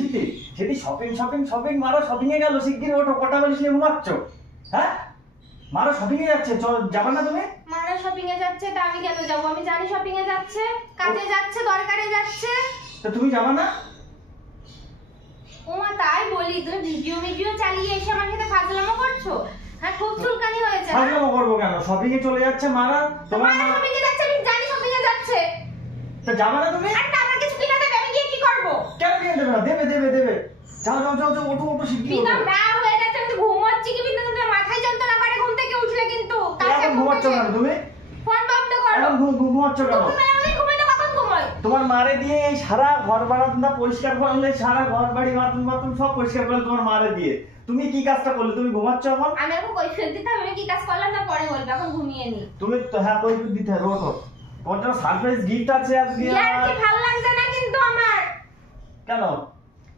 সেটি সেটি shopping shopping shopping মারো, শপিং এ গেল, শিগগির ওঠো, কটা বালিশ নিয়ে ঘুমাচ্ছ? হ্যাঁ, মারো শপিং এ যাচ্ছে, যাবে না তুমি? মারা শপিং এ যাচ্ছে, তা আমি কেন যাবো? আমি জানি শপিং এ যাচ্ছে, কাজে যাচ্ছে, দরকারে যাচ্ছে। তো তুমি যাবে না? ওমা তাই বলি, তুমি ভিডিও চালিয়ে এসে আমার সাথে ফাজলামো করছো? হ্যাঁ, খুব চুলকানি হয়েছে। ফাজলামো করবো কেন? শপিং এ চলে যাচ্ছে মারা, তোমার মা শপিং এ যাচ্ছে, আমি জানি শপিং এ যাচ্ছে। তো যাবে না তুমি? আরে আমার কিছু কিনা দেবে, আমি গিয়ে কি করব? কেন কিনে দেবে না? দেবে দেবে দেবে। যাও যাও যাও যাও, ওঠো ওঠো শিগগির। বিনা না হয়ে যাচ্ছে, আমি ঘুমাচ্ছি কি বিনা, তুমি মাথায় যন্ত্রণা করে ঘুম থেকে উঠলে কিন্তু। এখন ঘুমাচ্ছ কেন তুমি? ফোন বন্ধ করো। এখন ঘুমাচ্ছ কেন? তুমি ঘুমাইলে কখন ঘুমাই? তোমার মারে দিয়ে এই সারা ঘর বারান্দা পরিষ্কার করলে, সারা ঘর বাড়ি বাথরুম বাথরুম সব পরিষ্কার করলে তোমার মারে দিয়ে, তুমি কি কাজটা করলে? তুমি ঘুমাচ্ছ এখন? আমি এখন কৈফিয়ত দিতে হবে, আমি কি কাজ করলাম না পরে বলবো, এখন ঘুমিয়ে নি। তুমি তো হ্যাঁ কৈফিয়ত দিতে হবে, ওঠো। তোমার জন্য সারপ্রাইজ গিফট আছে আজকে। ইয়ার কি ভালো লাগছে না কিন্তু আমার। কেন?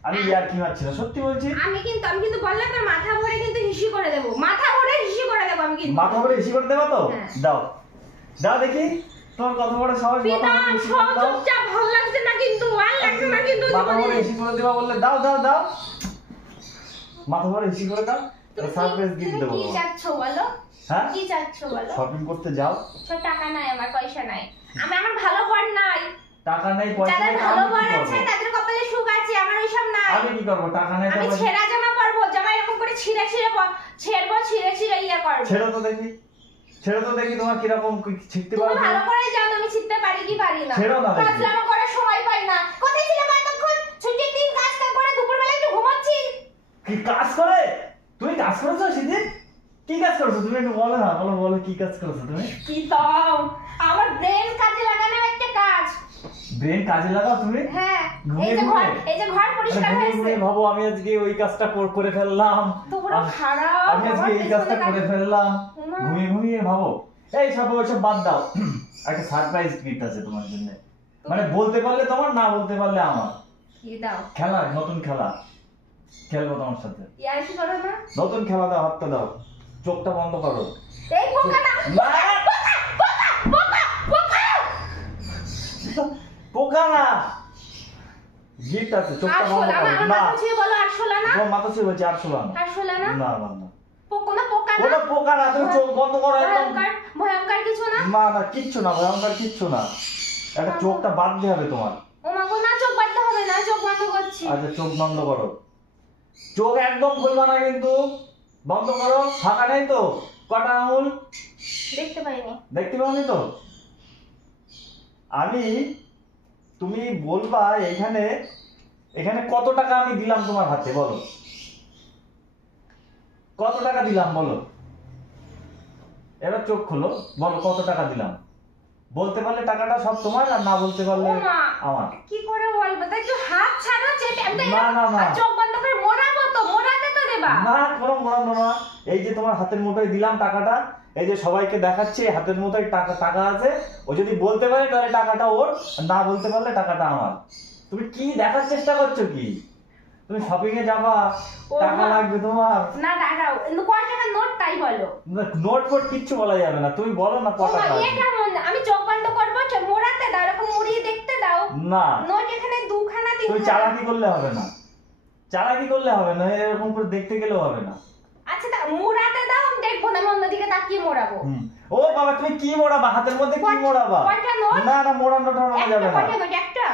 আমি ইয়ার কি মারছি না, সত্যি বলছি। আমি কিন্তু বললাম না, মাথা ভরে কিন্তু হিসি করে দেব, মাথা ভরে হিসি করে দেব আমি কিন্তু। মাথা ভরে হিসি করে দেবা তো? হ্যাঁ। দাও দাও দেখি, তোমার কত বড় সাহস। মাথা ভরে হিসি করে দাও। চুপচাপ, ভালো লাগছে না কিন্তু, আর লাগছে না কিন্তু। মাথা ভরে হিসি করে দেবা বললে দাও দাও দাও, মাথা ভরে হিসি করে দাও। সারপ্রাইজ গিফট দেবো। কি চাচ্ছো বলো? হ্যাঁ, কি চাচ্ছো বলো? শপিং করতে যাও। সব টাকা নাই আমার, পয়সা নাই। আমার ভালো বর নাই। টাকা নেই, পয়সা যাদের নেই, ভালো আমি বর কি আছে করব? তাদের কপালে সুখ আছে, আমার ওইসব নাই। আমি কি করব? টাকা নেই, আমি ছেঁড়া জামা পরবো, জামা এরকম করে ছিঁড়ে ইয়ে করবো। ছেড়ো তো দেখি, ছেড়ো তো দেখি তোমার কিরকম ছিঁড়তে পারো। তুমি ভালো করে জানো আমি ছিঁড়তে পারি কি পারি না। ছেড়ো না দেখি। ফাজলামো করার সময় পাই না। কোথায় ছিলে এতক্ষণ? ছুটির দিন কাজ করে দুপুরবেলা একটু ঘুমাচ্ছি। কি কাজ করে? তুমি কাজ করেছো সেদিন? কি কাজ করেছো তুমি? একটু বলো না, বলো বলো কি কাজ করেছো তুমি? কি দাও, আমার ব্রেন কাজে লাগানোর একটা কাজ। ব্রেন কাজে লাগাও তুমি? হ্যাঁ, ঘুমিয়ে এই যে ঘর পরিষ্কার হয়েছে। ভাবো আমি আজকে ওই কাজটা করে ফেললাম, তো পুরো খারাপ। আমি আজকে এই কাজটা করে ফেললাম, ঘুমিয়ে ঘুমিয়ে ভাবো। এই সব ওইসব বাদ দাও, একটা সারপ্রাইজ গিফট আছে তোমার জন্য। মানে বলতে পারলে তোমার, না বলতে পারলে আমার। কি দাও? খেলা, নতুন খেলা খেলবো তোমার সাথে। ইয়ার কি করো না? নতুন খেলা দাও, হাতটা দাও, চোখটা বন্ধ করো। এই পোকা না, পোকা না, গিফট আছে, চোখটা বন্ধ করো। আমার না, মাথা ছুঁয়ে বলো 800 না। তোমার মাথা ছুঁয়ে বলছি 800 না। 800 না? না না না, কোনো পোকা না। কোনো পোকা না, তুমি চোখ বন্ধ করো একদম। ভয়ঙ্কর কিছু না? না না, কিচ্ছু না, ভয়ঙ্কর কিচ্ছু না। একটা চোখটা বাঁধতে হবে তোমার। ও মা গো, না চোখ বাঁধতে হবে না, চোখ বন্ধ করছি। আচ্ছা চোখ বন্ধ করো, চোখ একদম খুলবা না কিন্তু, বন্ধ করো। ফাঁকা নেই তো? কটা আঙুল? দেখতে পাইনি। দেখতে পাওনি তো? আমি, তুমি বলবা এখানে এখানে কত টাকা আমি দিলাম তোমার হাতে, বলো কত টাকা দিলাম, বলো। এবার চোখ খোলো, বলো কত টাকা দিলাম। বলতে পারলে টাকাটা সব তোমার, আর না বলতে পারলে আমার। কি করে বলবো? তাই একটু হাত ছাড়ো, চেপে না না না, চোখ বন্ধ করে মোড়াবো তো, মোড়াতে তো দেবা না, কোনো মোড়ানো না। এই যে তোমার হাতের মুঠোয় দিলাম টাকাটা, এই যে সবাইকে দেখাচ্ছি হাতের মুঠোয় টাকা আছে। ও যদি বলতে পারে তাহলে টাকাটা ওর, না বলতে পারলে টাকাটা আমার। তুমি কি দেখার চেষ্টা করছো কি? তুমি শপিং এ যাবা, টাকা লাগবে তোমার। না দাঁড়াও, কয় টাকা নোট তাই বলো। নোট ফোট কিচ্ছু বলা যাবে না, তুমি বলো না কত টাকা। আমি চোখ বন্ধ করবো, মোড়াতে দাও, এরকম মুড়িয়ে দেখতে দাও। না, নোট এখানে দুখানা তিনখানা। তুমি চালাকি করলে হবে না, চালাকি করলে হবে না, এরকম করে দেখতে গেলেও হবে না। আচ্ছা তা মোড়াতে দাও, আমি দেখবো না, আমি অন্যদিকে তাকিয়ে মোড়াবো। ও বাবা, তুমি কি মোড়াবা? হাতের মধ্যে কি মোড়াবা? না না, মোড়ানো যাবে না। একটা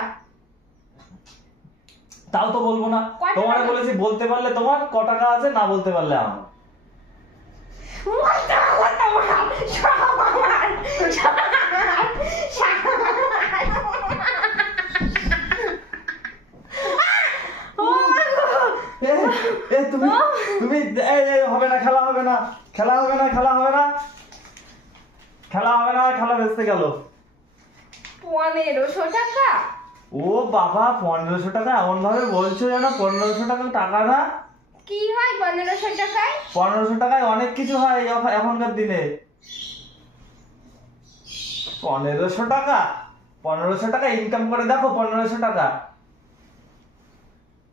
তাও তো বলবো না, তোমারে বলেছি বলতে পারলে তোমার, ক টাকা আছে, না বলতে পারলে আমার। তুমি হবে না, খেলা হবে না, খেলা হবে না, খেলা হবে না, খেলা হবে না, খেলা ভেস্তে গেল। 1500 টাকা? ও বাবা, 1500 টাকা এমন ভাবে বলছো যেন 1500 টাকা টাকা না। কি হয় 1500 টাকায়? 1500 টাকায় অনেক কিছু হয় এখনকার দিনে। 1500 টাকা, 1500 টাকা ইনকাম করে দেখো, 1500 টাকা।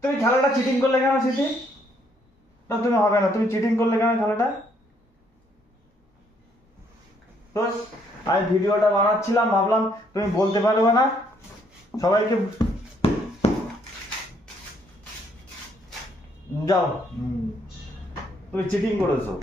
তুমি খেলাটা চিটিং করলে কেন সিটি? না তুমি হবে না, তুমি চিটিং করলে কেন খেলাটা? তো আমি ভিডিওটা বানাচ্ছিলাম, ভাবলাম তুমি বলতে পারবে না সবাইকে। যাও, হুম। তুমি চিটিং করেছো।